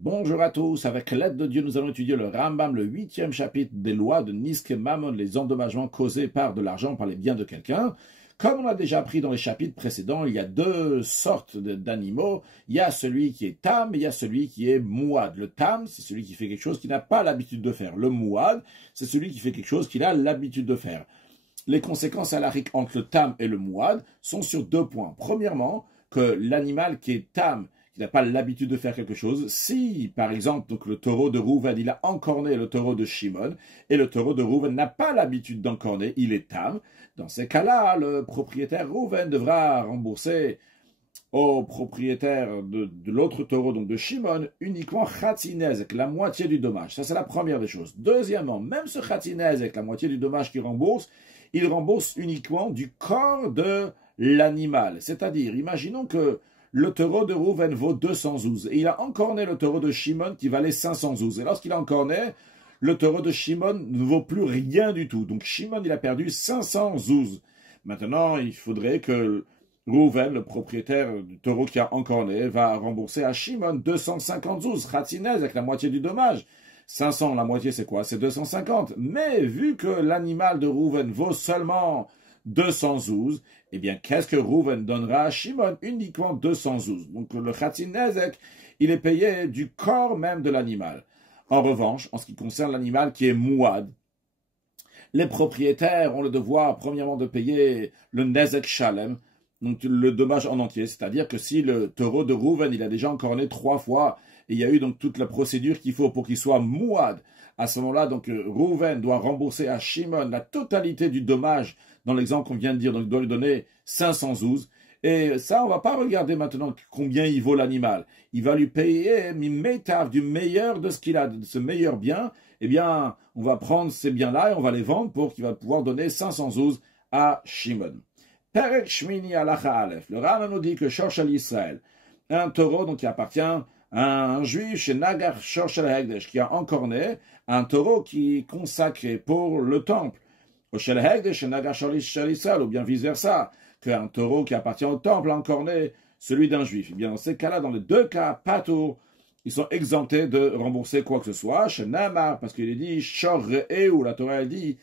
Bonjour à tous, avec l'aide de Dieu, nous allons étudier le Rambam, le 8e chapitre des lois de Niske Mammon, les endommagements causés par de l'argent, par les biens de quelqu'un. Comme on a déjà appris dans les chapitres précédents, il y a deux sortes d'animaux. Il y a celui qui est tam et il y a celui qui est mouad. Le tam, c'est celui qui fait quelque chose qu'il n'a pas l'habitude de faire. Le mouad, c'est celui qui fait quelque chose qu'il a l'habitude de faire. Les conséquences halakhiques entre le tam et le mouad sont sur deux points. Premièrement, que l'animal qui est tam, qui n'a pas l'habitude de faire quelque chose, si, par exemple, donc le taureau de Rouven, il a encorné le taureau de Shimon, et le taureau de Rouven n'a pas l'habitude d'encorner, il est tam, dans ces cas-là, le propriétaire Rouven devra rembourser au propriétaire de l'autre taureau, donc de Shimon, uniquement Khatinezek, la moitié du dommage. Ça, c'est la première des choses. Deuxièmement, même ce Khatinezek, la moitié du dommage qu'il rembourse, il rembourse uniquement du corps de l'animal. C'est-à-dire, imaginons que le taureau de Rouven vaut 200 zouz, et il a encorné le taureau de Shimon qui valait 500 zouz. Et lorsqu'il a encorné, le taureau de Shimon ne vaut plus rien du tout. Donc Shimon, il a perdu 500 zouz. Maintenant, il faudrait que Rouven, le propriétaire du taureau qui a encorné, va rembourser à Shimon 250 zouz, Khatinez, avec la moitié du dommage. 500, la moitié, c'est quoi? C'est 250. Mais vu que l'animal de Rouven vaut seulement 200 zouz, eh bien, qu'est-ce que Rouven donnera à Shimon? Uniquement 200 zouz. Donc, le Khatinezek, il est payé du corps même de l'animal. En revanche, en ce qui concerne l'animal qui est mouad, les propriétaires ont le devoir, premièrement, de payer le Nezek Shalem, donc le dommage en entier. C'est-à-dire que si le taureau de Rouven, il a déjà encorné 3 fois, et il y a eu donc toute la procédure qu'il faut pour qu'il soit mouad, à ce moment-là, donc Rouven doit rembourser à Shimon la totalité du dommage dans l'exemple qu'on vient de dire, donc il doit lui donner 500 zouz. Et ça, on ne va pas regarder maintenant combien il vaut l'animal. Il va lui payer mimetav, du meilleur de ce qu'il a, de ce meilleur bien. Eh bien, on va prendre ces biens-là et on va les vendre pour qu'il va pouvoir donner 500 zouz à Shimon. Perek Shmini Alacha Aleph. Le Rambam nous dit que Shorsh al Israël, un taureau donc qui appartient à un juif chez Nagar Shorsh al Hegdesh, qui a encorné un taureau qui est consacré pour le temple. Au Shel Hegdesh, Nagar Shorsh al Israël, ou bien vice-versa, qu'un taureau qui appartient au temple a encorné celui d'un juif. Eh bien, dans ces cas-là, dans les deux cas, patour, ils sont exemptés de rembourser quoi que ce soit. Chez Namar, parce qu'il est dit, Shor Re'eu, la Torah elle dit,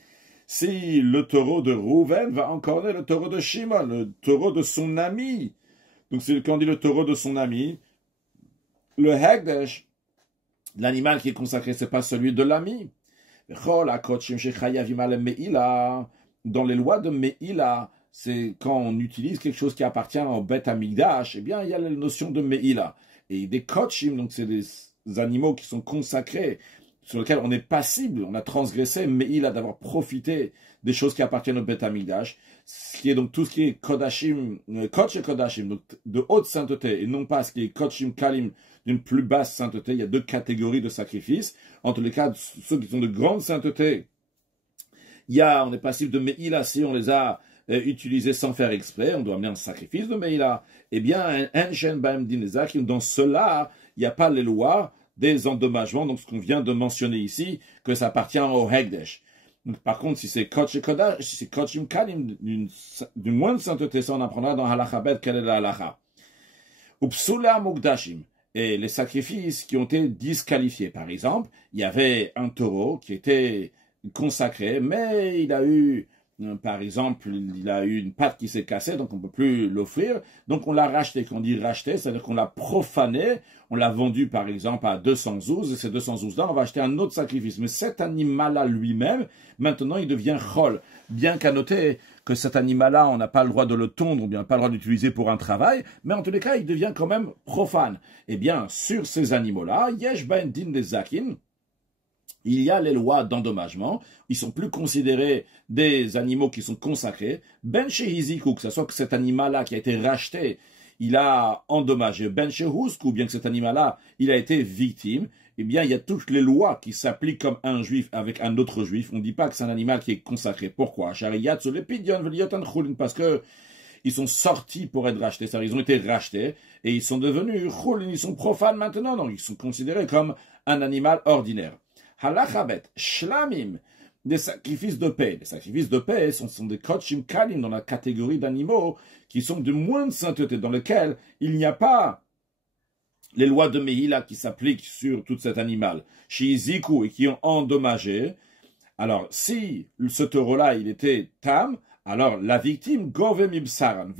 si le taureau de Rouven va encorner le taureau de Shimon, le taureau de son ami. Donc, c'est quand on dit le taureau de son ami, le Hegdesh, l'animal qui est consacré, c'est pas celui de l'ami. Dans les lois de Me'ila, c'est quand on utilise quelque chose qui appartient au Beth Amikdash, eh bien, il y a la notion de Me'ila. Et des Kotchim, donc c'est des animaux qui sont consacrés, sur lesquels on est passible, on a transgressé Me'ila, d'avoir profité des choses qui appartiennent au Beth Amikdash, ce qui est donc tout ce qui est Kodashim, Kotch et Kodashim, donc de haute sainteté, et non pas ce qui est Kotchim Kalim, d'une plus basse sainteté. Il y a deux catégories de sacrifices. En tous les cas, ceux qui sont de grande sainteté, on est passible de Me'ila si on les a utilisés sans faire exprès, on doit amener un sacrifice de Me'ila. Eh bien, dans cela, il n'y a pas les lois des endommagements, donc ce qu'on vient de mentionner ici, que ça appartient au Hegdesh. Donc, par contre, si c'est Kotch et Kodash, si c'est Kotchim Kalim, d'une moindre sainteté, ça on apprendra dans Halacha Bet, quelle est la Halacha. Upsula Mukdashim. Et les sacrifices qui ont été disqualifiés. Par exemple, il y avait un taureau qui était consacré, mais il a eu, par exemple, il a eu une patte qui s'est cassée, donc on ne peut plus l'offrir. Donc on l'a racheté. Quand on dit racheté, c'est-à-dire qu'on l'a profané, on l'a vendu par exemple à 200 zouz, et ces 200 zouz-là, on va acheter un autre sacrifice. Mais cet animal-là lui-même, maintenant il devient chol. Bien qu'à noter que cet animal-là, on n'a pas le droit de le tondre, ou bien pas le droit d'utiliser pour un travail, mais en tous les cas, il devient quand même profane. Eh bien, sur ces animaux-là, yesh ben din des zakin, il y a les lois d'endommagement, ils sont plus considérés des animaux qui sont consacrés. Ben shehiziku, que ce soit que cet animal-là qui a été racheté, il a endommagé. Ben shehusku, bien que cet animal-là, il a été victime. Eh bien, il y a toutes les lois qui s'appliquent comme un juif avec un autre juif. On ne dit pas que c'est un animal qui est consacré. Pourquoi? Parce que ils sont sortis pour être rachetés, c'est-à-dire ils ont été rachetés et ils sont devenus chulin, ils sont profanes maintenant, donc ils sont considérés comme un animal ordinaire. Halachabet, shlamim, des sacrifices de paix. Les sacrifices de paix sont des kotchim kalim dans la catégorie d'animaux qui sont de moindre sainteté, dans lesquels il n'y a pas les lois de Mehila qui s'appliquent sur tout cet animal, chez Iziku et qui ont endommagé, alors si ce taureau-là, il était tam, alors la victime, Govem Ibsaran,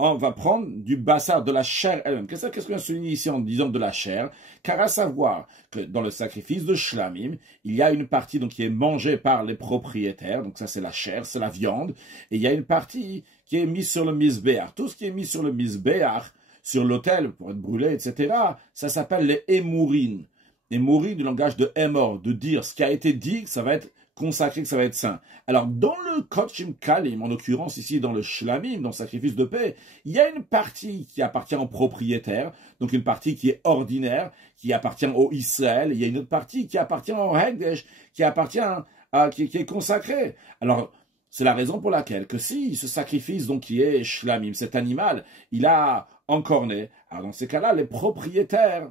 on va prendre du bassar, de la chair elle-même. Qu'est-ce qu'on souligne ici en disant de la chair? Car à savoir que dans le sacrifice de Shlamim, il y a une partie donc, qui est mangée par les propriétaires, donc ça c'est la chair, c'est la viande, et il y a une partie qui est mise sur le misbéach. Tout ce qui est mis sur le misbéach, sur l'autel pour être brûlé, etc., ça s'appelle les émourines. Émourines du langage de émor, de dire ce qui a été dit, ça va être consacré, que ça va être saint. Alors, dans le Kotchim Kalim, en l'occurrence ici dans le Shlamim, dans le sacrifice de paix, il y a une partie qui appartient au propriétaire, donc une partie qui est ordinaire, qui appartient au Israël, il y a une autre partie qui appartient au Hekdesh, qui est consacrée. Alors, c'est la raison pour laquelle que si ce sacrifice, donc qui est Shlamim, cet animal, il a encorné, alors dans ces cas-là, les propriétaires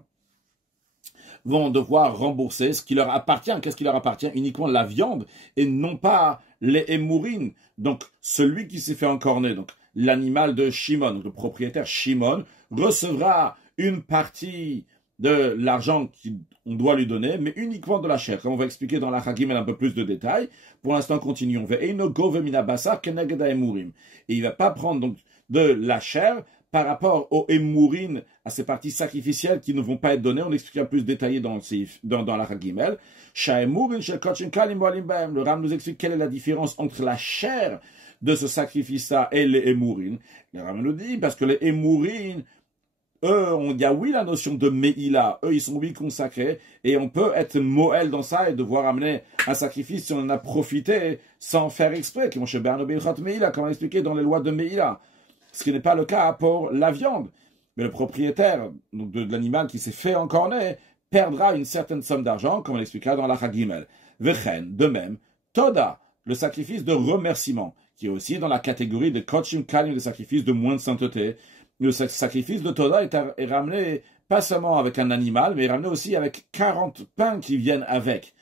vont devoir rembourser ce qui leur appartient. Qu'est-ce qui leur appartient? Uniquement la viande et non pas les émourines. Donc, celui qui s'est fait encorner, donc l'animal de Shimon, donc le propriétaire Shimon, recevra une partie de l'argent qu'on doit lui donner, mais uniquement de la chair. Comme on va expliquer dans la Hagim un peu plus de détails. Pour l'instant, continuons. Et il ne va pas prendre donc de la chair par rapport aux émourines, à ces parties sacrificielles qui ne vont pas être données. On expliquera plus détaillé dans la Hagimel. Le Ram nous explique quelle est la différence entre la chair de ce sacrifice-là et les émourines. Le Ram nous dit, parce que les émourines, eux, il y a oui la notion de Meïla, eux ils sont oui consacrés, et on peut être Moël dans ça et devoir amener un sacrifice si on en a profité sans faire exprès, comme on a expliqué dans les lois de Meïla. Ce qui n'est pas le cas pour la viande. Mais le propriétaire donc de l'animal qui s'est fait encorner perdra une certaine somme d'argent, comme on l'expliquera dans la Hagimel. Vechen, de même, Toda, le sacrifice de remerciement, qui est aussi dans la catégorie de Kotchim Kalim, le sacrifice de moins de sainteté. Le sacrifice de Toda est ramené pas seulement avec un animal, mais ramené aussi avec 40 pains qui viennent avec.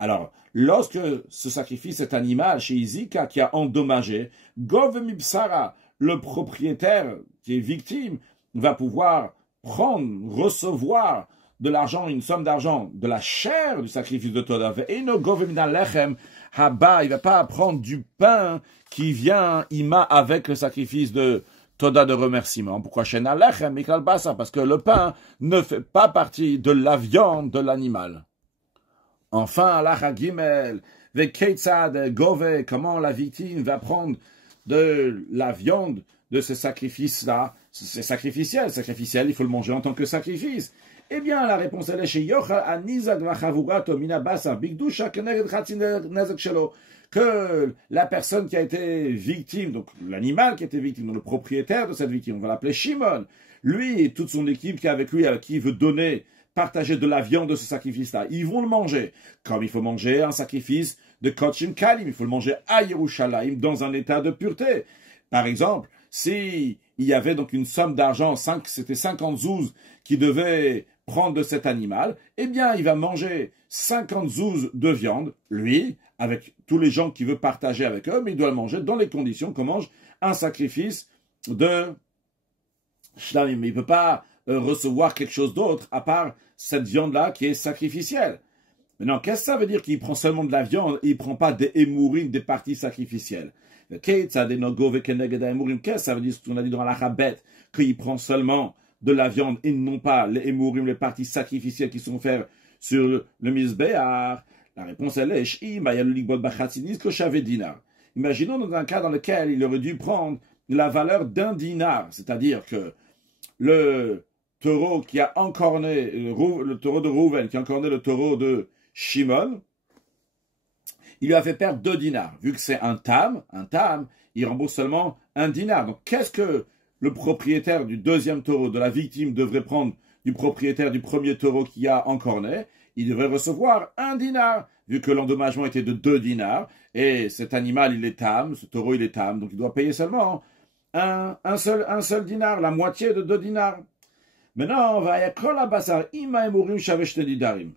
Alors, lorsque ce sacrifice est animal chez Izika qui a endommagé, Gov Mibsara, le propriétaire qui est victime, va pouvoir recevoir de l'argent, une somme d'argent, de la chair du sacrifice de Toda. Et no govemina lechem haba, il va pas prendre du pain qui vient ima avec le sacrifice de Toda de remerciement. Pourquoi shena lechem mikal basa? Parce que le pain ne fait pas partie de la viande de l'animal. Enfin, la Hagimel, vekeitzad gove, comment la victime va prendre de la viande de ce sacrifice-là, c'est sacrificiel, il faut le manger en tant que sacrifice. Eh bien, la réponse elle est chez Yochal Anizak Vachavurato Minabasa Bigdusha Keneged Khatzin Nezek Shelo, que la personne qui a été victime, donc l'animal qui a été victime, donc le propriétaire de cette victime, on va l'appeler Shimon, lui et toute son équipe qui est avec lui, à qui il veut donner, partager de la viande de ce sacrifice-là, ils vont le manger, comme il faut manger un sacrifice de Kotchim Kalim, il faut le manger à Yerushalayim dans un état de pureté. Par exemple, si il y avait donc une somme d'argent, c'était 50 zouz qui devait prendre de cet animal, eh bien, il va manger 50 zouz de viande, lui, avec tous les gens qu'il veut partager avec eux, mais il doit le manger dans les conditions qu'on mange un sacrifice de Shlamim. Mais il ne peut pas recevoir quelque chose d'autre à part cette viande-là qui est sacrificielle. Maintenant, qu'est-ce que ça veut dire qu'il prend seulement de la viande et il ne prend pas des émourines, des parties sacrificielles? Qu'est-ce que ça veut dire ce qu'on a dit dans la Chabet, qu'il prend seulement de la viande et non pas les émourim, les parties sacrificielles qui sont faites sur le misbéar? La réponse elle est imaginons dans un cas dans lequel il aurait dû prendre la valeur d'un dinar, c'est-à-dire que le taureau qui a encorné, le taureau de Rouven qui a encorné le taureau de Shimon, il lui a fait perdre 2 dinars. Vu que c'est un tam, il rembourse seulement 1 dinar. Donc, qu'est-ce que le propriétaire du deuxième taureau, de la victime, devrait prendre du propriétaire du premier taureau qui a encorné? Il devrait recevoir 1 dinar, vu que l'endommagement était de 2 dinars, et cet animal, il est tam, ce taureau, il est tam, donc il doit payer seulement un seul dinar, la moitié de 2 dinars. Maintenant, on va y basar ima emurim shavesh didarim.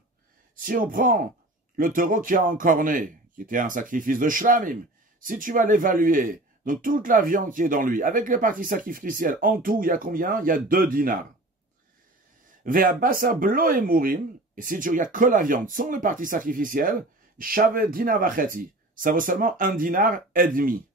Si on prend le taureau qui a encorné, qui était un sacrifice de shlamim, si tu vas l'évaluer, donc toute la viande qui est dans lui, avec les parties sacrificielles, en tout, il y a combien? Il y a 2 dinars. Ve'abasa blo emurim, et si tu regardes que la viande, sans les parties sacrificielles, shave dinar vacheti, ça vaut seulement 1 dinar et demi.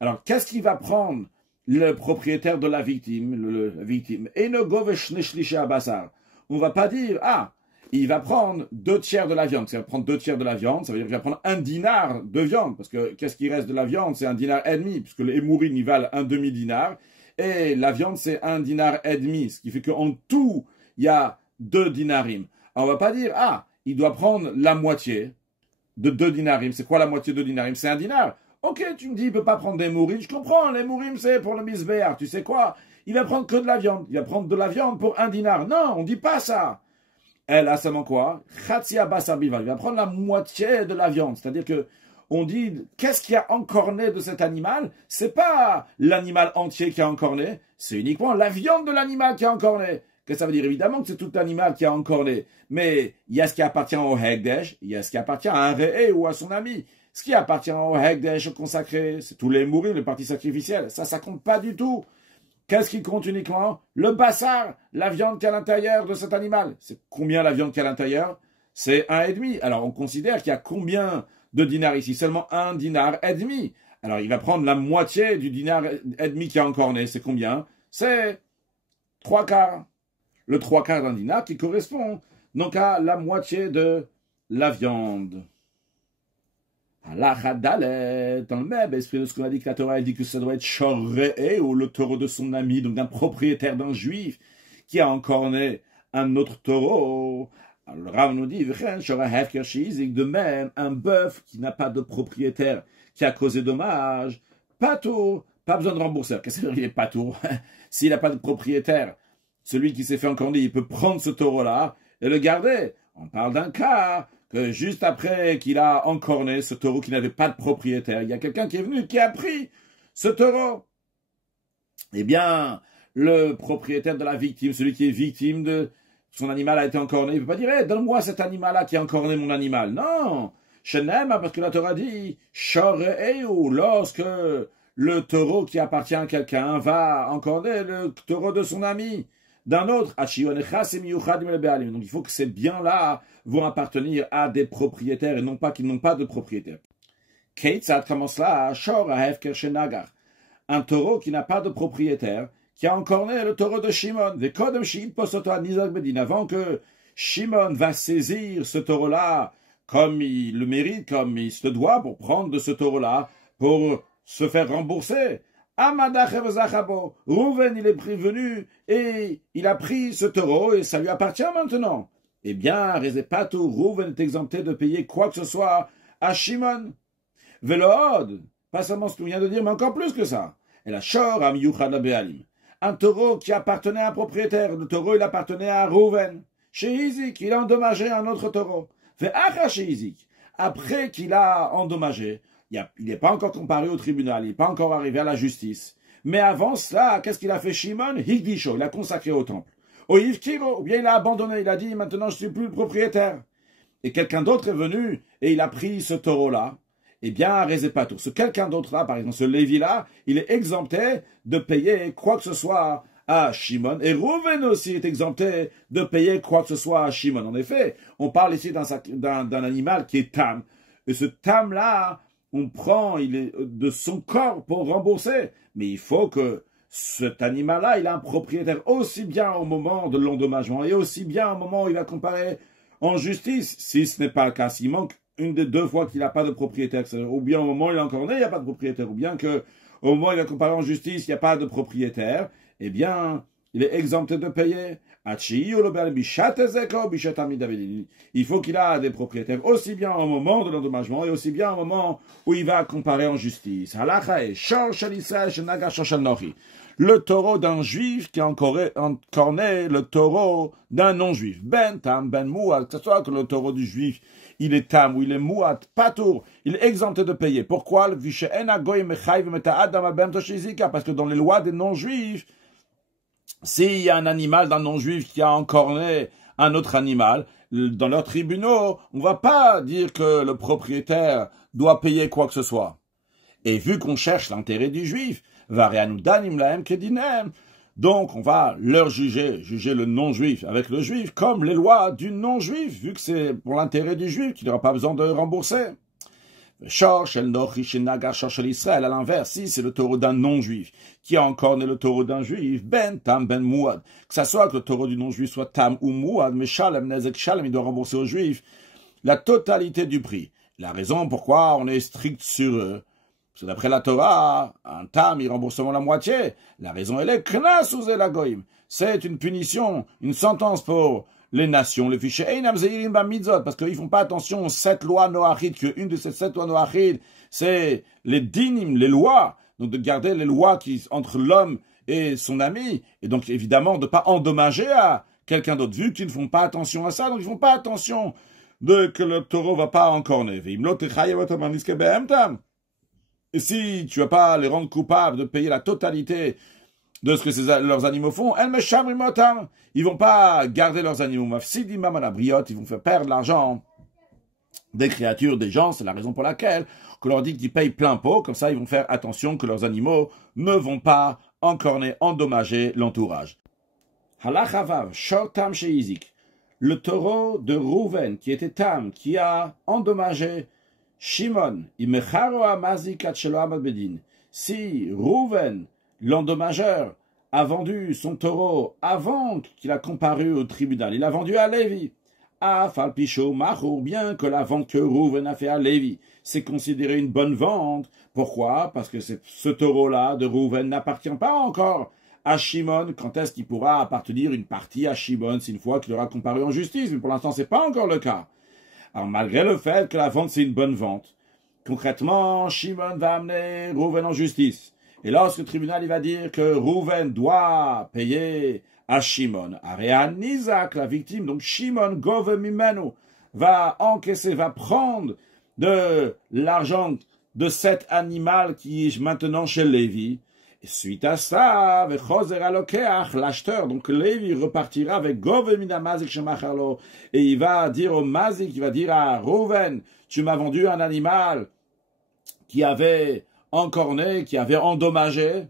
Alors, qu'est-ce qu'il va prendre le propriétaire de la victime, la victime? Eno govesh neshlishi abasar. On va pas dire, ah, il va prendre 2/3 de la viande. Il va prendre 2/3 de la viande, ça veut dire qu'il va prendre 1 dinar de viande, parce que qu'est-ce qui reste de la viande? C'est 1 dinar et demi, puisque les émourines, ils valent un demi-dinar, et la viande, c'est 1 dinar et demi, ce qui fait qu'en tout, il y a 2 dinarim. Alors, on va pas dire, ah, il doit prendre la moitié de 2 dinarim. C'est quoi la moitié de dinarim? C'est 1 dinar. Ok, tu me dis, il peut pas prendre des mourimes. Je comprends, les mourimes, c'est pour le misbéar. Tu sais quoi? Il va prendre que de la viande. Il va prendre de la viande pour 1 dinar. Non, on dit pas ça. Elle a seulement quoi? Khatia basabival. Il va prendre la moitié de la viande. C'est-à-dire que on dit, qu'est-ce qu'il y a encorné de cet animal? C'est pas l'animal entier qui a encorné, c'est uniquement la viande de l'animal qui a encorné. Que ça veut dire? Évidemment que c'est tout l'animal qui a encorné. Mais il y a ce qui appartient au Hekdesh, il y a ce qui appartient à un Re'e ou à son ami. Ce qui appartient au Hekdesh, au consacré, c'est tous les mouris, les parties sacrificielles. Ça compte pas du tout. Qu'est-ce qui compte uniquement? Le bassar, la viande qui est à l'intérieur de cet animal. C'est combien la viande qui est à l'intérieur? C'est 1,5. Alors on considère qu'il y a combien de dinars ici? Seulement 1 dinar et demi. Alors il va prendre la moitié du dinar et demi qui a encorné. C'est combien? C'est 3/4. Le 3/4 d'un dinar qui correspond donc à la moitié de la viande. Dans le même esprit de ce qu'on a dit que la Torah elle dit que ça doit être Shorre'e ou le taureau de son ami, donc d'un propriétaire d'un juif qui a encorné un autre taureau. Alors le Rav nous dit, de même, un bœuf qui n'a pas de propriétaire, qui a causé dommage, pas tour, pas besoin de rembourseur. Qu'est-ce qu'il est pas tour? S'il n'a pas de propriétaire, celui qui s'est fait encorner, il peut prendre ce taureau-là et le garder. On parle d'un cas que juste après qu'il a encorné ce taureau qui n'avait pas de propriétaire, il y a quelqu'un qui est venu, qui a pris ce taureau. Eh bien, le propriétaire de la victime, celui qui est victime de son animal a été encorné, il ne peut pas dire, hey, donne-moi cet animal-là qui a encorné mon animal. Non, Shenem, parce que la Torah dit, Shoreu, lorsque le taureau qui appartient à quelqu'un va encorner le taureau de son ami, d'un autre, donc il faut que ces biens-là vont appartenir à des propriétaires et non pas qu'ils n'ont pas de propriétaire. Keitzad, comment cela? Un taureau qui n'a pas de propriétaire, qui a encorné le taureau de Shimon. Avant que Shimon va saisir ce taureau-là comme il le mérite, comme il se doit, pour prendre de ce taureau-là, pour se faire rembourser. Rouven, il est prévenu et il a pris ce taureau et ça lui appartient maintenant. Eh bien, Rezepatu, Rouven est exempté de payer quoi que ce soit à Shimon. Velohod, pas seulement ce qu'on vient de dire, mais encore plus que ça. Et la Shor am Yuchad Be'alim. Un taureau qui appartenait à un propriétaire. Le taureau, il appartenait à Rouven. Chez Izik, il a endommagé un autre taureau. Chez Izik. Après qu'il a endommagé, il n'est pas encore comparé au tribunal, il n'est pas encore arrivé à la justice. Mais avant cela, qu'est-ce qu'il a fait Shimon? Higdisho, il a consacré au temple. Ou bien il a abandonné, il a dit, maintenant je ne suis plus le propriétaire. Et quelqu'un d'autre est venu, et il a pris ce taureau-là. Eh bien, Rezepatu, ce quelqu'un d'autre-là, par exemple, ce Lévi-là, il est exempté de payer quoi que ce soit à Shimon. Et Rouven aussi est exempté de payer quoi que ce soit à Shimon. En effet, on parle ici d'un animal qui est tam. Et ce tam-là, on prend de son corps pour rembourser. Mais il faut que cet animal-là, il a un propriétaire aussi bien au moment de l'endommagement et aussi bien au moment où il va comparer en justice. Si ce n'est pas le cas, s'il manque une des deux fois qu'il n'a pas de propriétaire, ou bien au moment où il est encore né, il n'y a pas de propriétaire, ou bien que au moment où il a comparé en justice, il n'y a pas de propriétaire, eh bien, il est exempté de payer. Il faut qu'il ait des propriétaires aussi bien au moment de l'endommagement et aussi bien au moment où il va comparer en justice. Le taureau d'un juif qui a encorné le taureau d'un non-juif. Ben tam, ben mouat, que ce soit que le taureau du juif, il est tam ou il est mouat, pas tour, il est exempté de payer. Pourquoi? Parce que dans les lois des non-juifs, s'il y a un animal d'un non-juif qui a encorné un autre animal, dans leurs tribunaux, on ne va pas dire que le propriétaire doit payer quoi que ce soit. Et vu qu'on cherche l'intérêt du juif, Donc, on va leur juger le non-juif avec le juif, comme les lois du non-juif, vu que c'est pour l'intérêt du juif qu'il n'aura pas besoin de rembourser. À l'inverse, si c'est le taureau d'un non-juif, qui a encore né le taureau d'un juif, ben tam ben mouad, que ça soit que le taureau du non-juif soit tam ou mouad, mais shalem nezek shalem, il doit rembourser au juif la totalité du prix. La raison pourquoi on est strict sur eux, parce que d'après la Torah, un tam, il rembourse seulement la moitié. La raison, elle est knas ou zelagoim. C'est une punition, une sentence pour les nations, les fichiers, parce qu'ils font pas attention aux 7 lois noachides, qu'une de ces 7 lois noachides, c'est les dinim, les lois, donc de garder les lois qui entre l'homme et son ami, et donc évidemment de ne pas endommager à quelqu'un d'autre, vu qu'ils ne font pas attention à ça, donc ils ne font pas attention de que le taureau va pas encorner. Et si tu vas pas les rendre coupables de payer la totalité de ce que leurs animaux font, ils vont pas garder leurs animaux. Ils vont faire perdre l'argent des créatures, des gens. C'est la raison pour laquelle on leur dit qu'ils payent plein pot. Comme ça, ils vont faire attention que leurs animaux ne vont pas encorner, endommager l'entourage. Halachavav, shortam sheizik. Le taureau de Rouven, qui était tam, qui a endommagé Shimon, si Rouven, l'endommageur, a vendu son taureau avant qu'il a comparu au tribunal, il a vendu à Lévi. Falpicho Mahour, bien que la vente que Rouven a fait à Lévi, c'est considéré une bonne vente. Pourquoi? Parce que ce taureau-là de Rouven n'appartient pas encore à Shimon. Quand est-ce qu'il pourra appartenir une partie à Shimon? C'est une fois qu'il aura comparu en justice, mais pour l'instant, c'est pas encore le cas. Alors, malgré le fait que la vente, c'est une bonne vente, concrètement, Shimon va amener Rouven en justice. Et lorsque le tribunal il va dire que Rouven doit payer à Shimon, Aréa Nizak, la victime, donc Shimon Gove Mimenu, va encaisser, va prendre de l'argent de cet animal qui est maintenant chez Lévi. Et suite à ça, l'acheteur, donc Lévi repartira avec Gove Minamazik Shemachalo, et il va dire au Mazik, il va dire à Rouven, tu m'as vendu un animal qui avait encorné, qui avait endommagé.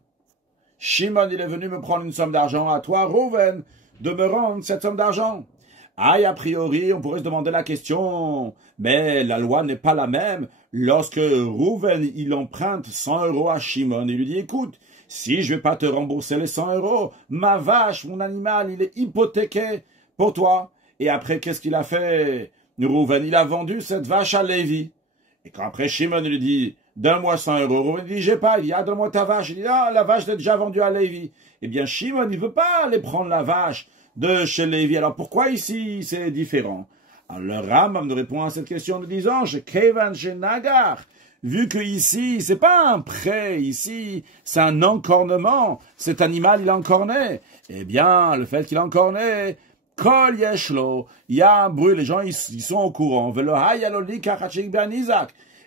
Shimon, il est venu me prendre une somme d'argent. À toi, Rouven, de me rendre cette somme d'argent. Aïe, a priori, on pourrait se demander la question, mais la loi n'est pas la même. Lorsque Rouven, il emprunte 100 € à Shimon, il lui dit, écoute, si je vais pas te rembourser les 100 €, ma vache, mon animal, il est hypothéqué pour toi. Et après, qu'est-ce qu'il a fait? Rouven, il a vendu cette vache à Lévi. Et quand après Shimon lui dit, donne-moi 100 €, Rouven dit, j'ai pas, il dit, ah, donne-moi ta vache. Il dit, ah, la vache est déjà vendue à Lévi. Eh bien, Shimon, il veut pas aller prendre la vache de chez Lévi. Alors, pourquoi ici, c'est différent? Alors, le Rambam nous répond à cette question en disant, Kevan chez Nagar, vu que ici, c'est pas un prêt, ici, c'est un encornement. Cet animal, il est encorné. Eh bien, le fait qu'il est encorné, Kol yeshlo, il y a un bruit, les gens ils sont au courant.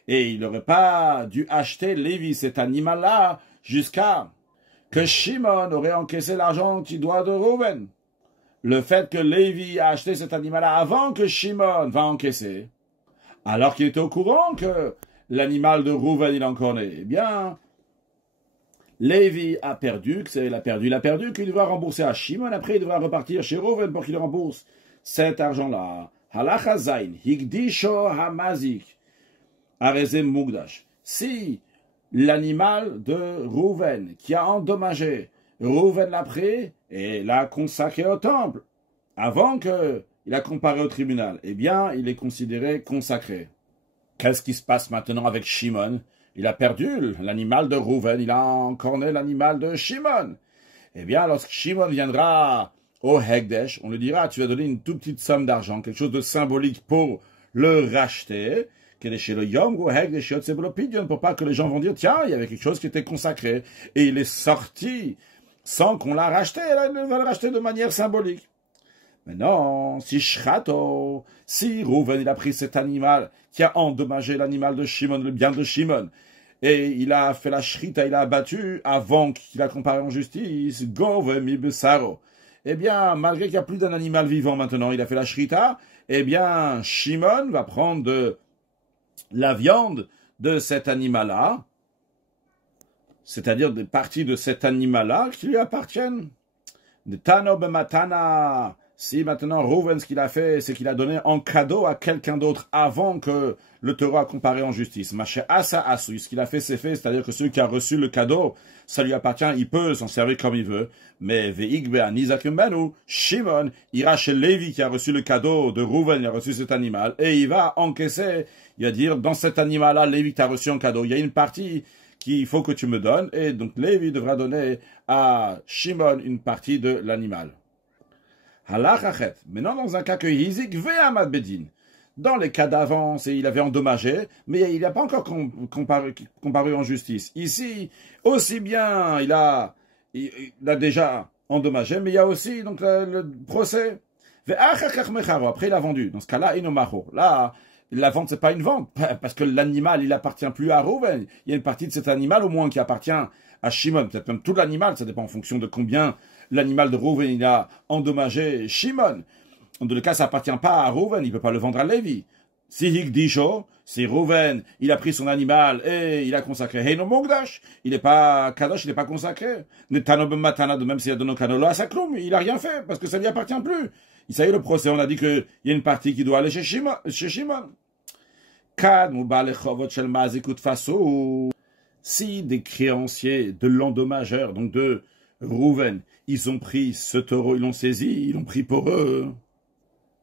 Et il n'aurait pas dû acheter Lévi, cet animal-là, jusqu'à que Shimon aurait encaissé l'argent qu'il doit de Rouven. Le fait que Lévi a acheté cet animal-là avant que Shimon va encaisser, alors qu'il était au courant que l'animal de Rouven il encorné, eh bien, Lévi a perdu, qu'il a perdu, qu'il devra rembourser à Shimon, après il devra repartir chez Rouven pour qu'il rembourse cet argent-là. Halacha zayin, higdisho hamazik, arezem mugdash. Si l'animal de Rouven qui a endommagé, Rouven l'a pris et l'a consacré au temple, avant qu'il a comparé au tribunal, eh bien, il est considéré consacré. Qu'est-ce qui se passe maintenant avec Shimon? Il a perdu l'animal de Rouven, il a encorné l'animal de Shimon. Eh bien, lorsque Shimon viendra au Hekdesh, on lui dira, tu vas donner une toute petite somme d'argent, quelque chose de symbolique pour le racheter, pour pas que les gens vont dire, tiens, il y avait quelque chose qui était consacré, et il est sorti sans qu'on l'a racheté, là, il va le racheter de manière symbolique. Mais non, si Rouven, il a pris cet animal qui a endommagé l'animal de Shimon, le bien de Shimon, et il a fait la shrita, il a abattu avant qu'il a comparé en justice, Gove mi besaro. Eh bien, malgré qu'il n'y a plus d'un animal vivant maintenant, il a fait la shrita, eh bien, Shimon va prendre de la viande de cet animal-là, c'est-à-dire des parties de cet animal-là qui lui appartiennent. Netano bematana. Si maintenant Rouven, ce qu'il a fait, c'est qu'il a donné en cadeau à quelqu'un d'autre avant que le taureau a comparé en justice. Maché asa asu. Ce qu'il a fait, c'est fait. C'est-à-dire que celui qui a reçu le cadeau, ça lui appartient, il peut s'en servir comme il veut. Mais ve'igbe an Isakumbenu, Shimon ira chez Lévi qui a reçu le cadeau de Rouven, il a reçu cet animal, et il va encaisser, il va dire, dans cet animal-là, Lévi t'a reçu en cadeau. Il y a une partie qu'il faut que tu me donnes, et donc Lévi devra donner à Shimon une partie de l'animal. Halachachet. Maintenant, dans un cas que Hizik ve'amad bedin. Dans les cas d'avance, il avait endommagé, mais il n'a pas encore comparu en justice. Ici, aussi bien, il a déjà endommagé, mais il y a aussi donc le procès. Après, il a vendu. Dans ce cas-là, inomaho. Là, la vente, c'est pas une vente, parce que l'animal, il appartient plus à Rouven. Il y a une partie de cet animal, au moins, qui appartient à Shimon. Peut-être même tout l'animal, ça dépend en fonction de combien l'animal de Rouven, il a endommagé Shimon. En tout cas, ça appartient pas à Rouven, il peut pas le vendre à Lévi. Si Higdisho, si Rouven, il a pris son animal et il a consacré Heino Mogdash, il n'est pas Kadosh, il n'est pas consacré. Netanob Matana, de même s'il a donné Kanolo à Sakloum, il a rien fait, parce que ça lui appartient plus. Ça y est, le procès, on a dit qu'il y a une partie qui doit aller chez Shimon. Si des créanciers de l'endommageur, donc de Rouven, ils ont pris ce taureau, ils l'ont saisi, ils l'ont pris pour eux.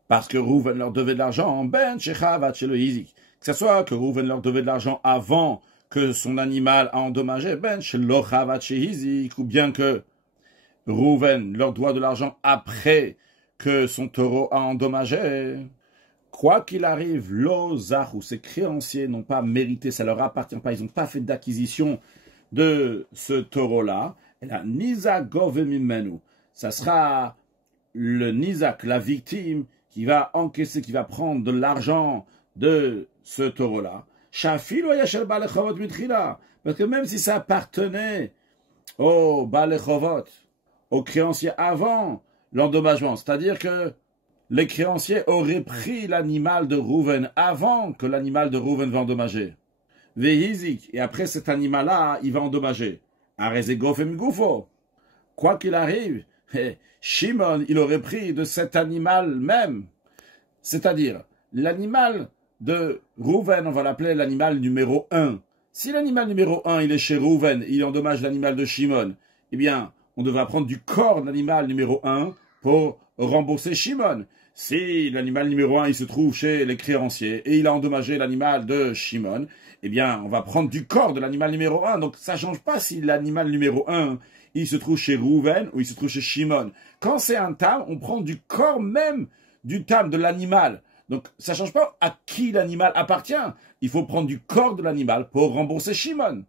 Parce que Rouven leur devait de l'argent, ben shechavat chez le Hizik. Que ce soit que Rouven leur devait de l'argent avant que son animal a endommagé, ben chez lochavat chez Hizik, ou bien que Rouven leur doit de l'argent après que son taureau a endommagé. Quoi qu'il arrive, l'ozach ou ses créanciers n'ont pas mérité, ça leur appartient pas, ils n'ont pas fait d'acquisition de ce taureau-là. Et là, nizak govemimenu, ça sera le nizak, la victime, qui va encaisser, qui va prendre de l'argent de ce taureau-là. Parce que même si ça appartenait au balechovot, aux créanciers avant l'endommagement, c'est-à-dire que les créanciers auraient pris l'animal de Rouven avant que l'animal de Rouven va endommager. Vehizik, et après cet animal-là, il va endommager. Arezegofem gufo. Quoi qu'il arrive, Shimon, il aurait pris de cet animal même. C'est-à-dire, l'animal de Rouven, on va l'appeler l'animal numéro 1. Si l'animal numéro 1, il est chez Rouven, il endommage l'animal de Shimon, eh bien, on devra prendre du corps de l'animal numéro 1 pour rembourser Shimon. Si l'animal numéro 1, il se trouve chez les créanciers et il a endommagé l'animal de Shimon, eh bien, on va prendre du corps de l'animal numéro 1. Donc, ça ne change pas si l'animal numéro 1, il se trouve chez Rouven ou il se trouve chez Shimon. Quand c'est un tam, on prend du corps même du tam, de l'animal. Donc, ça ne change pas à qui l'animal appartient. Il faut prendre du corps de l'animal pour rembourser Shimon.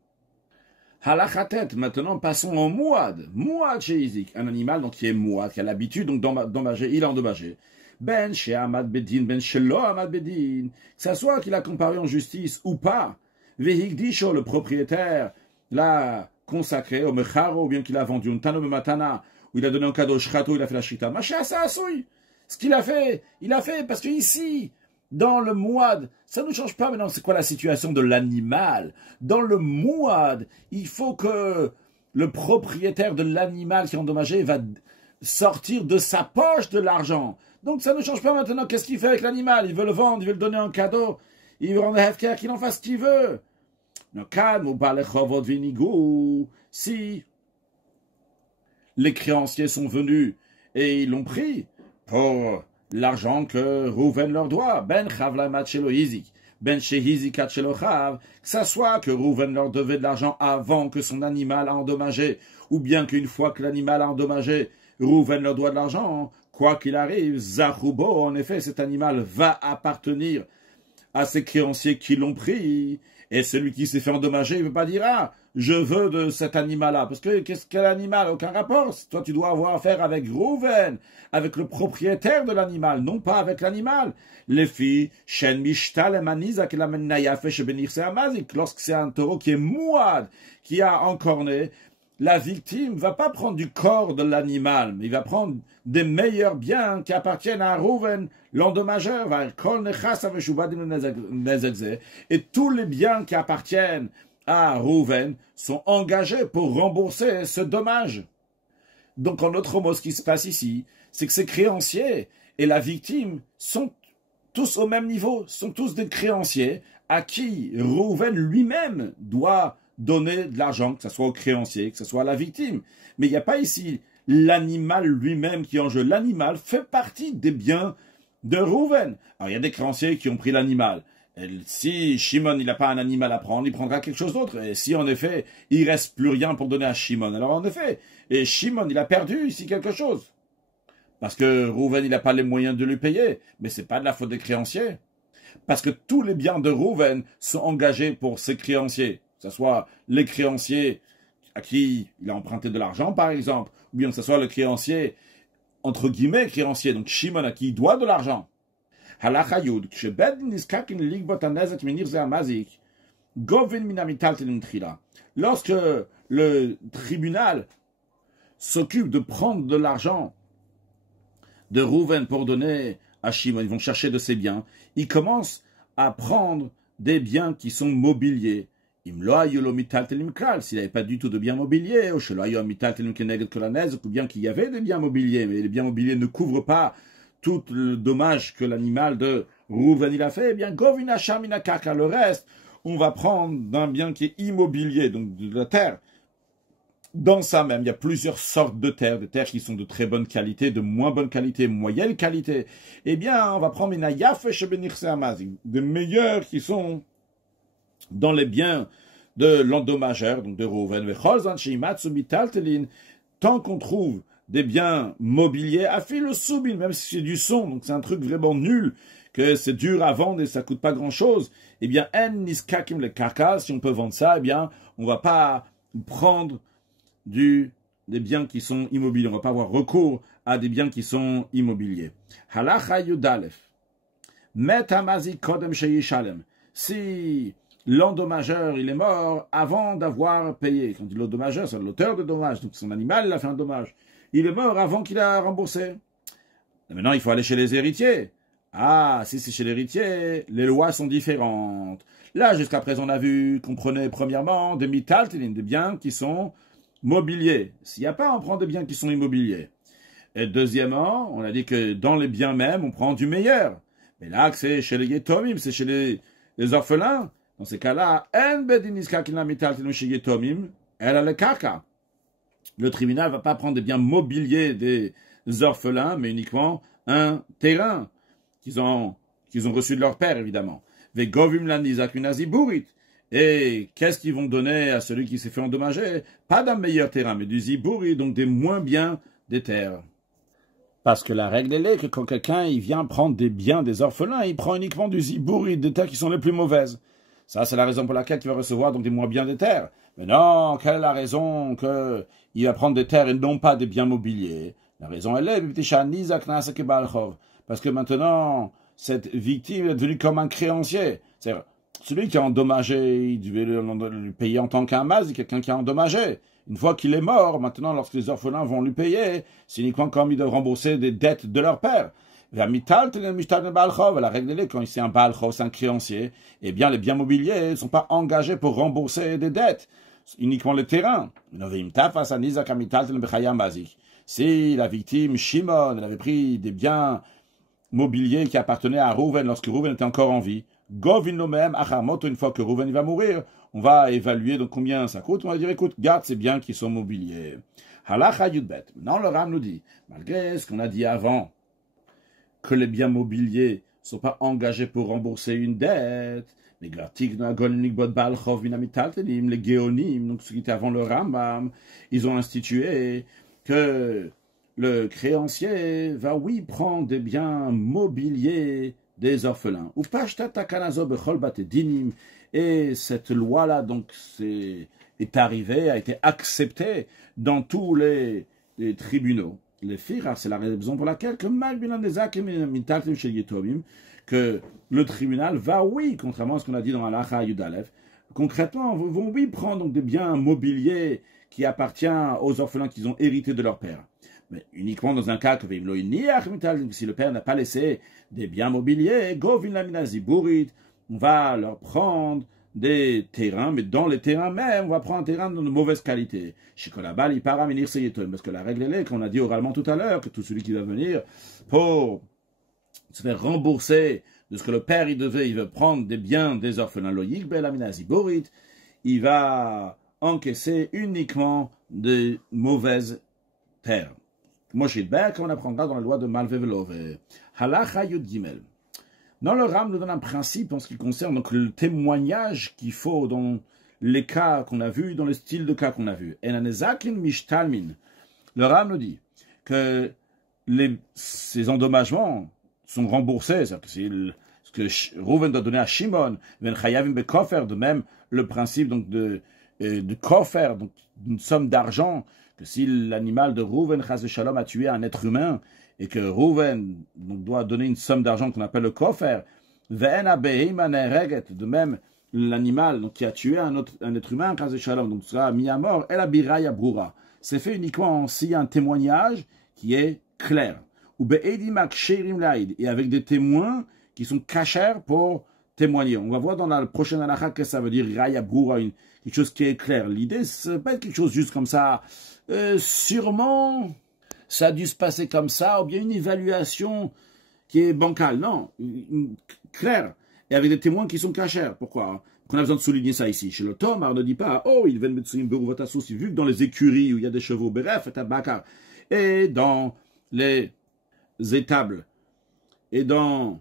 Halachatet, maintenant passons au Mouad. Mouad chez Izik, un animal donc, qui est Mouad, qui a l'habitude donc d'endommager, il a endommagé. Ben chez Ahmad Bedin, ben chez Lo Ahmad Bedin, que ça soit qu'il a comparé en justice ou pas. Vehigdisho, le propriétaire, l'a consacré au Mecharo, ou bien qu'il a vendu un Tano Matana, où il a donné un cadeau Shrato, il a fait la Shita. Macha ça assoui. Ce qu'il a fait, il a fait parce que ici, dans le Mouad, ça ne change pas maintenant c'est quoi la situation de l'animal. Dans le Mouad, il faut que le propriétaire de l'animal qui est endommagé va sortir de sa poche de l'argent. Donc ça ne change pas maintenant qu'est-ce qu'il fait avec l'animal. Il veut le vendre, il veut le donner en cadeau, il veut rendre hefker, qu'il en fasse ce qu'il veut. Si les créanciers sont venus et ils l'ont pris pour l'argent que Rouven leur doit, ben chavlamat shelo hizik, ben shehizikat shelo chav, que ça soit que Rouven leur devait de l'argent avant que son animal a endommagé, ou bien qu'une fois que l'animal a endommagé, Rouven leur doit de l'argent, quoi qu'il arrive, Zachubo, en effet, cet animal va appartenir à ces créanciers qui l'ont pris, et celui qui s'est fait endommager, il ne veut pas dire, ah, je veux de cet animal-là, parce que qu'est-ce qu'un animal? Aucun rapport. Toi, tu dois avoir affaire avec Rouven, avec le propriétaire de l'animal, non pas avec l'animal. Les filles, Shen Mishtal et Manizak, la Mennayafe, Shebenirse Amazik, lorsque c'est un taureau qui est mouad, qui a encorné, la victime va pas prendre du corps de l'animal, mais il va prendre des meilleurs biens qui appartiennent à Rouven, l'endommageur, et tous les biens qui appartiennent à Rouven sont engagés pour rembourser ce dommage. Donc, en autre mot, ce qui se passe ici, c'est que ces créanciers et la victime sont tous au même niveau, sont tous des créanciers à qui Reuven lui-même doit donner de l'argent, que ce soit au créancier, que ce soit à la victime. Mais il n'y a pas ici l'animal lui-même qui est en jeu. L'animal fait partie des biens de Reuven. Alors, il y a des créanciers qui ont pris l'animal. Si Shimon il n'a pas un animal à prendre, il prendra quelque chose d'autre. Et si en effet, il reste plus rien pour donner à Shimon, alors en effet, et Shimon il a perdu ici quelque chose. Parce que Reuven il n'a pas les moyens de lui payer. Mais ce n'est pas de la faute des créanciers. Parce que tous les biens de Reuven sont engagés pour ses créanciers. Que ce soit les créanciers à qui il a emprunté de l'argent, par exemple, ou bien que ce soit le créancier, entre guillemets, créancier, donc Shimon à qui il doit de l'argent. Lorsque le tribunal s'occupe de prendre de l'argent de Reuven pour donner à Shimon, ils vont chercher de ses biens, ils commencent à prendre des biens qui sont mobiliers. S'il n'avait pas du tout de biens mobiliers, ou bien qu'il y avait des biens mobiliers, mais les biens mobiliers ne couvrent pas tout le dommage que l'animal de Reuven il a fait, eh bien, Govina Shamina Kaka, le reste, on va prendre d'un bien qui est immobilier, donc de la terre. Dans ça même, il y a plusieurs sortes de terres, des terres qui sont de très bonne qualité, de moins bonne qualité, moyenne qualité. Eh bien, on va prendre des meilleurs qui sont dans les biens de l'endommageur, donc de Reuven. Tant qu'on trouve des biens mobiliers, le soubin, même si c'est du son, donc c'est un truc vraiment nul, que c'est dur à vendre et ça coûte pas grand chose, eh bien, le carcass, si on peut vendre ça, eh bien, on va pas prendre des biens qui sont immobiliers, on va pas avoir recours à des biens qui sont immobiliers. Halacha Yudalef. Metamazi kodem sheyishalem. Si l'endommageur, il est mort avant d'avoir payé. Quand il est l'endommageur, c'est l'auteur de dommage, donc son animal, il a fait un dommage. Il est mort avant qu'il a remboursé. Et maintenant, il faut aller chez les héritiers. Ah, si c'est chez l'héritier, les lois sont différentes. Là, jusqu'à présent, on a vu qu'on prenait premièrement des mitaltelin, des biens qui sont mobiliers. S'il n'y a pas, on prend des biens qui sont immobiliers. Et deuxièmement, on a dit que dans les biens même, on prend du meilleur. Mais là, c'est chez les yetomim, c'est chez les orphelins. Dans ces cas-là, le tribunal ne va pas prendre des biens mobiliers des orphelins, mais uniquement un terrain qu'ils ont reçu de leur père, évidemment. Et qu'est-ce qu'ils vont donner à celui qui s'est fait endommager? Pas d'un meilleur terrain, mais du zibouri, donc des moins bien des terres. Parce que la règle est que quand quelqu'un il vient prendre des biens des orphelins, il prend uniquement du zibouri, des terres qui sont les plus mauvaises. Ça, c'est la raison pour laquelle il va recevoir donc des moins bien des terres. Mais non, quelle est la raison qu'il va prendre des terres et non pas des biens mobiliers? La raison, elle est, parce que maintenant, cette victime est devenue comme un créancier. C'est-à-dire, celui qui a endommagé, il devait lui payer en tant qu'un mas, quelqu'un qui a endommagé. Une fois qu'il est mort, maintenant, lorsque les orphelins vont lui payer, c'est uniquement comme ils doivent rembourser des dettes de leur père. La règle est quand c'est un Baal Chov, c'est un créancier, eh bien les biens mobiliers ne sont pas engagés pour rembourser des dettes, uniquement les terrains. Si la victime Shimon elle avait pris des biens mobiliers qui appartenaient à Reuven lorsque Reuven était encore en vie, Govin Lomem Achamoto, une fois que Reuven va mourir, on va évaluer donc combien ça coûte. On va dire écoute, garde ces biens qui sont mobiliers. Halacha Yudbet. Maintenant le Ram nous dit, malgré ce qu'on a dit avant, que les biens mobiliers ne sont pas engagés pour rembourser une dette. Les Géonim, donc ce qui était avant le Rambam, ils ont institué que le créancier va, oui, prendre des biens mobiliers des orphelins. Et cette loi-là, donc, est arrivée, a été acceptée dans tous les tribunaux. Les filles, c'est la raison pour laquelle que le tribunal va, oui, contrairement à ce qu'on a dit dans Halacha Yudalef, concrètement, vont, oui, prendre donc des biens mobiliers qui appartiennent aux orphelins qu'ils ont hérités de leur père. Mais uniquement dans un cas que si le père n'a pas laissé des biens mobiliers, on va leur prendre des terrains, mais dans les terrains même, on va prendre un terrain de mauvaise qualité. Parce que la règle est qu'on a dit oralement tout à l'heure, que tout celui qui va venir pour se faire rembourser de ce que le père il veut prendre des biens des orphelins loïques, il va encaisser uniquement de mauvaises terres. Moshe Ber, qu'on apprendra dans la loi de Malvevelove. Halacha Yud Gimel. Dans le Ram nous donne un principe en ce qui concerne donc le témoignage qu'il faut dans les cas qu'on a vus, dans le style de cas qu'on a vus. Enanezakin mishtalmin. Le Ram nous dit que ces endommagements sont remboursés, c'est-à-dire que c'est ce que Rouven doit donner à Shimon, ben chayavim bekofer, de même le principe donc de kofer, donc une somme d'argent, que si l'animal de Rouven chas shalom a tué un être humain et que Rouven doit donner une somme d'argent qu'on appelle le kofer, de même l'animal qui a tué un être humain chas shalom, donc sera mis à mort, et la biraya broura. C'est fait uniquement s'il y a un témoignage qui est clair. Et avec des témoins qui sont cachers pour témoigner. On va voir dans la prochaine halakha que ça veut dire raya broura, quelque chose qui est clair. L'idée, c'est pas quelque chose juste comme ça. Sûrement, ça a dû se passer comme ça, ou bien une évaluation qui est bancale. Non, claire. Et avec des témoins qui sont cachers. Pourquoi? On a besoin de souligner ça ici. Chez le Tom, on ne dit pas, oh, il vient de mettre vu que dans les écuries où il y a des chevaux, bref, et dans les étables, et dans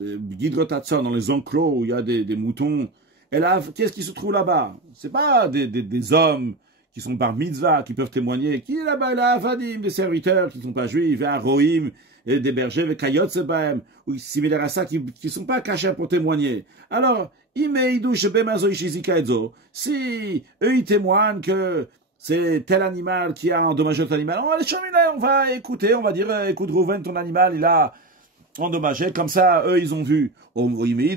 Gidrotatson, dans les enclos où il y a des moutons, et là, qu'est-ce qui se trouve là-bas? C'est pas des hommes qui sont par mitzvah, qui peuvent témoigner. Qui est là-bas? Là, Vadim, des serviteurs qui ne sont pas juifs, et Rohim, et des bergers, et Kayot Sebaem, ou similaires à ça, qui ne sont pas cachés pour témoigner. Alors, si eux ils témoignent que c'est tel animal qui a endommagé l'autre animal, on va écouter, on va dire, écoute Rouven, ton animal, il a endommagé, comme ça, eux ils ont vu. Ou bien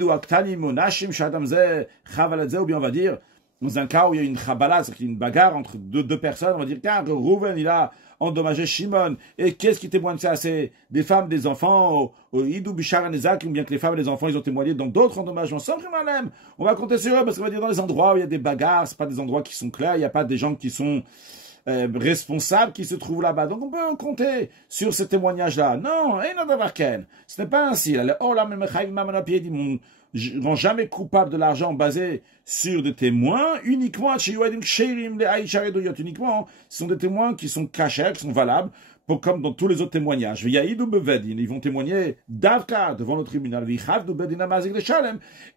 on va dire, dans un cas où il y a une chabala, c'est-à-dire une bagarre entre deux personnes, on va dire, car Rouven, il a endommagé Shimon. Et qu'est-ce qui témoigne ça? C'est des femmes, des enfants, ou Idou Bishar Nezak, ou bien que les femmes et les enfants, ils ont témoigné dans d'autres endommagements. On va compter sur eux, parce qu'on va dire dans les endroits où il y a des bagarres, c'est pas des endroits qui sont clairs, il n'y a pas des gens qui sont responsables qui se trouvent là-bas. Donc on peut compter sur ce témoignage-là. Non, ce n'est pas ainsi. Je ne rends jamais coupable de l'argent basé sur des témoins, uniquement, uniquement, ce sont des témoins qui sont cachés, qui sont valables, comme dans tous les autres témoignages. Ils vont témoigner d'Avka devant le tribunal.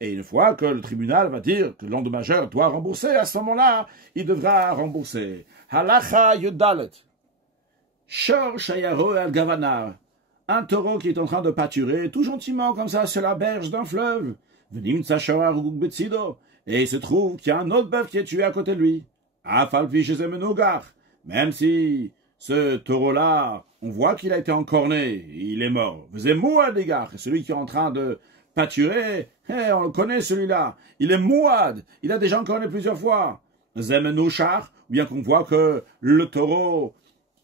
Et une fois que le tribunal va dire que l'endommageur doit rembourser, à ce moment-là, il devra rembourser. Halacha Yudalet. Shor Shayaro al Gavanar. Un taureau qui est en train de pâturer, tout gentiment, comme ça, sur la berge d'un fleuve. Et il se trouve qu'il y a un autre bœuf qui est tué à côté de lui. Même si ce taureau-là, on voit qu'il a été encorné, il est mort. Mouad, les gars. Celui qui est en train de pâturer, on le connaît celui-là. Il est mouad. Il a déjà encorné plusieurs fois. Zemenouchar, bien qu'on voit que le taureau,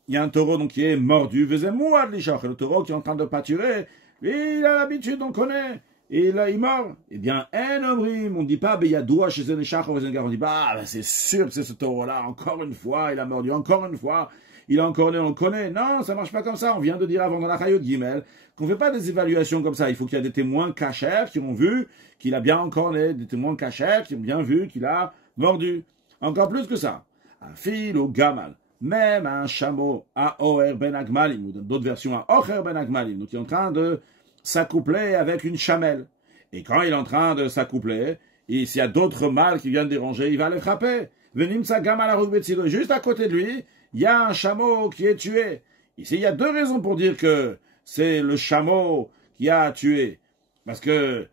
il y a un taureau donc qui est mordu. Mouad, les gars. Le taureau qui est en train de pâturer, il a l'habitude, on connaît. Et là, il meurt. Eh bien, on ne dit pas, Beyadoua chez Zeneshach, on dit pas, c'est sûr que c'est ce taureau-là, encore une fois, il a mordu, encore une fois, il a encorné, on le connaît. Non, ça marche pas comme ça. On vient de dire avant dans la Chayot Gimel qu'on ne fait pas des évaluations comme ça. Il faut qu'il y ait des témoins cachers qui ont vu qu'il a bien encorné, des témoins cachers qui ont bien vu qu'il a mordu. Encore plus que ça. Un fil au gamal. Même un chameau à Oher ben Agmalim, ou dans d'autres versions à Oher ben Agmalim, donc il est en train de s'accoupler avec une chamelle. Et quand il est en train de s'accoupler, et s'il y a d'autres mâles qui viennent déranger, il va les frapper. Juste à côté de lui, il y a un chameau qui est tué. Ici, il y a deux raisons pour dire que c'est le chameau qui a tué. Parce que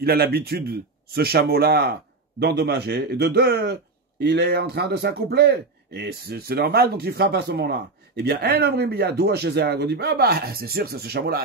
il a l'habitude, ce chameau-là, d'endommager. Et de deux, il est en train de s'accoupler. Et c'est normal, donc il frappe à ce moment-là. Eh bien, on dit, c'est sûr que c'est ce chameau-là,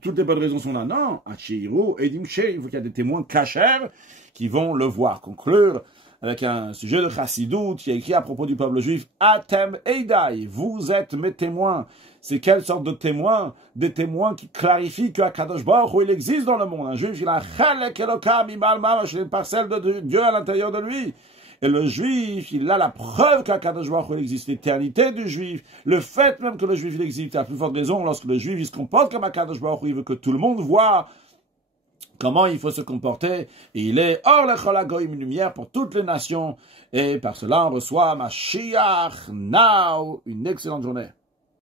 toutes les bonnes raisons sont là. Non, il faut qu'il y ait des témoins cachers qui vont le voir. Conclure avec un sujet de Chassidut qui est écrit à propos du peuple juif, Atem Eidai, vous êtes mes témoins. C'est quelle sorte de témoins? Des témoins qui clarifient que Akadosh Baruch Hu, il existe dans le monde. Un juif, il a Chalek Elokam Imal Mamash, une parcelle de Dieu à l'intérieur de lui. Et le juif, il a la preuve qu'Akadosh Baruch Hu existe, l'éternité du juif, le fait même que le juif il existe, à plus forte raison, lorsque le juif il se comporte comme Akadosh Baruch Hu, il veut que tout le monde voit comment il faut se comporter, et il est hors le Cholagoïm, une lumière pour toutes les nations, et par cela on reçoit Mashiach now, une excellente journée.